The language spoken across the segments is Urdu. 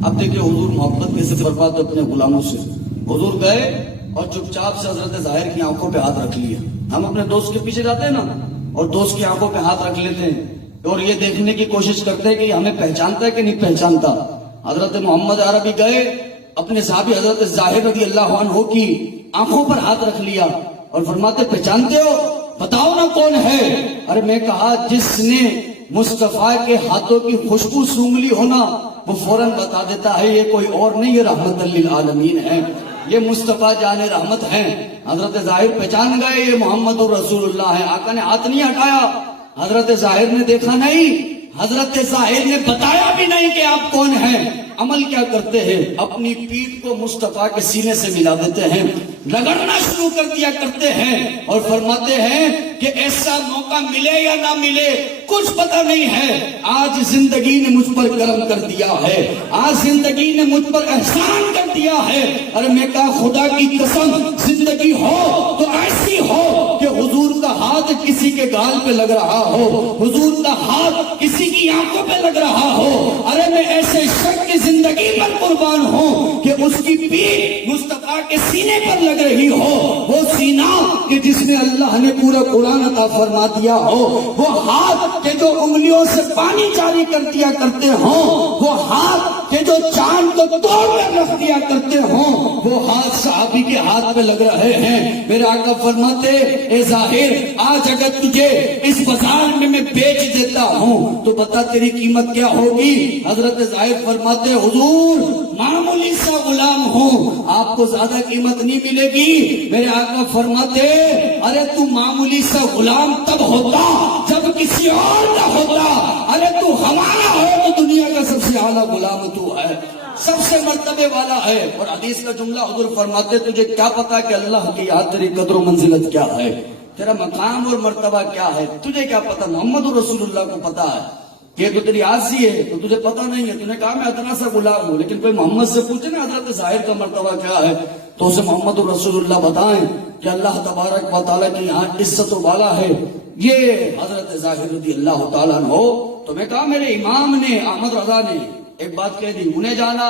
اب دیکھیں حضور محبت کیسے فرماتے اپنے غلاموں سے. حضور گئے اور چپ چاپ سے حضرت ظاہر کی آنکھوں پہ ہاتھ رکھ لیا. ہم اپنے دوست کے پیچھے جاتے ہیں نا اور دوست کی آنکھوں پہ ہاتھ رکھ لیتے ہیں اور یہ دیکھنے کی کوشش کرتے ہیں کہ ہمیں پہچانتا ہے کہ نہیں پہچانتا. حضرت محمد عربی گئے اپنے صحابی حضرت ظاہر رضی اللہ عنہ کی آنکھوں پر ہاتھ رکھ لیا اور فرماتے پہچانتے ہو؟ بتاؤ نا کون ہے. ارے میں کہا جس نے مصطفیٰ کے ہاتھوں کی خوشبو سونگھ لی ہونا وہ فوراً بتا دیتا ہے یہ کوئی اور نہیں، یہ رحمت للعالمین ہے، یہ مصطفیٰ جان رحمت ہیں. حضرت ظاہر پہچان گئے یہ محمد الرسول اللہ ہے. آقا نے ہاتھ نہیں ہٹایا، حضرت ظاہر نے دیکھا نہیں، حضرت ظاہر نے بتایا بھی نہیں کہ آپ کون ہیں. عمل کیا کرتے ہیں؟ اپنی پیٹھ کو مصطفیٰ کے سینے سے ملا دیتے ہیں، رگڑنا شروع کر دیا کرتے ہیں اور فرماتے ہیں کہ ایسا موقع ملے یا نہ ملے کچھ پتہ نہیں ہے، آج زندگی نے مجھ پر کرم کر دیا ہے، آج زندگی نے مجھ پر احسان کر دیا ہے. اور میں کہا خدا کی قسم زندگی ہو تو ایسی ہو کہ حضور کا ہاتھ کسی کے گال پہ لگ رہا ہو، حضور کا ہاتھ کسی کی آنکھوں پہ لگ رہا ہو. ارے میں ایسے شخص کی زندگی پر قربان ہوں کہ اس کی پیٹھ مصطفیٰ کے سینے پر لگ رہی ہو، وہ سینہ کہ جس میں اللہ نے پورا قرآن عطا فرما دیا ہو، وہ ہاتھ کہ جو انگلیوں سے پانی جاری کر دیا کرتے ہوں، وہ ہاتھ کہ جو چاند کو توڑ کر رکھ دیا کرتے ہوں، وہ ہاتھ صحابی کے ہاتھ پہ لگ رہے ہیں. میرے آقا فرماتے اے ظاہر آج اگر تجھے اس بازار میں بیچ دیتا ہوں تو بتا تیری قیمت کیا ہوگی. حضرت ظاہر فرماتے حضور معمولی سا غلام ہوں، آپ کو زیادہ قیمت نہیں ملے گی. میرے آقا فرماتے ارے تو معمولی سا غلام تب ہوتا جب کسی اور کا ہوتا، ارے تو ہمارا ہو تو دنیا کا سب سے اعلیٰ غلام تو ہے، سب سے مرتبے والا ہے. اور حدیث کا جملہ حضور فرماتے تجھے کیا پتا کہ اللہ کی یاد تیری قدر و منزلت کیا ہے، تیرا مقام اور مرتبہ کیا ہے، تجھے کیا پتا؟ محمد رسول اللہ کو پتا ہے. یہ تو تیری عاجزی ہے تو تجھے پتا نہیں ہے. تو نے کہا میں اتنا سا غلام ہوں، لیکن کوئی محمد سے پوچھے نا حضرت ظاہر کا مرتبہ کیا ہے تو اسے محمد رسول اللہ بتائیں کہ اللہ تبارک و تعالیٰ کی یہاں عزت و بالا ہے یہ حضرت ظاہر رضی اللہ تعالیٰ عنہ. تو میں کہا میرے امام نے احمد رضا نے ایک بات کہہ دی، انہیں جانا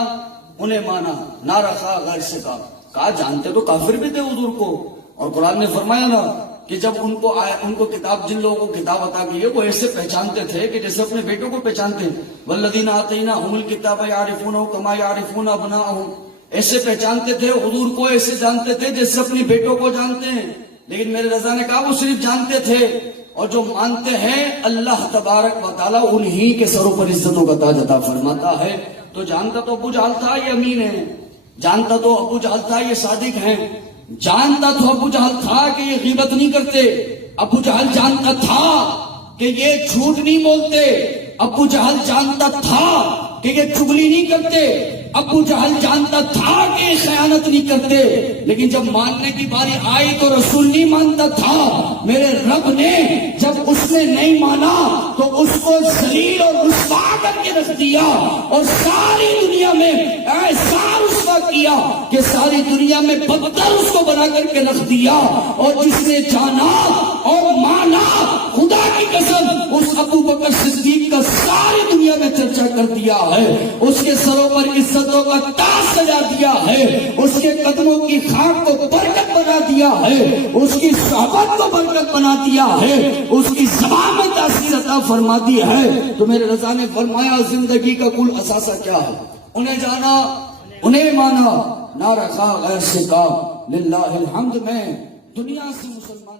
انہیں مانا نہ رکھا غیر سے کہا جانتے تو کافر بھی تھے حضور کو. اور قرآن نے فرمایا نا کہ جب ان کو کتاب، جن لوگوں کو کتاب عطا کی ہے وہ ایسے پہچانتے تھے کہ جیسے اپنے بیٹوں کو پہچانتے ہیں. والذین آتیناہم الکتاب یعرفونہ کما یعرفون ابناءہم، ایسے پہچانتے تھے حضور کو، ایسے جانتے تھے جیسے اپنے بیٹوں کو جانتے ہیں. لیکن میرے رضا نے کہا وہ صرف جانتے تھے اور جو مانتے ہیں اللہ تبارک و تعالیٰ انہی کے سروں پر عزتوں کا تاج عطا فرماتا ہے. تو جانتا تو ابو جہل تھا یہ امین ہے، جانتا تو ابو جہل تھا یہ صادق ہیں، جانتا تو ابو جہل تھا کہ یہ غیبت نہیں کرتے، ابو جہل جانتا تھا کہ یہ جھوٹ نہیں بولتے، ابو جہل جانتا تھا کہ یہ چغلی نہیں کرتے، ابو جہل جانتا تھا کہ یہ خیانت نہیں کرتے. لیکن جب ماننے کی باری آئی تو رسول نہیں مانتا تھا. میرے رب نے جب اس نے نہیں مانا تو اس کو ذلیل اور رسوا کر کے رکھ دیا اور ساری دنیا میں ایسا رسوا کیا کہ ساری دنیا میں بدتر اس کو بنا کر کے رکھ دیا. اور جس نے جانا اور مانا خدا کی قسم اس ابو بکر صدیق کا ساری دنیا میں چرچا کر دیا ہے، اس کے سروں پر عزتوں کا تاج سجا دیا ہے، اس کے قدموں کی خاک کو برکت بنا دیا ہے، اس کی صحبت کو برکت بنا دیا ہے، اس کی زبان میں تاثیر عطا فرما دی ہے. تو میرے رضا نے فرمایا زندگی کا کل اثاثہ کیا ہے؟ انہیں جانا انہیں مانا نہ رکھا غیر سے کام. للہ الحمد. میں دنیا سے مسلمان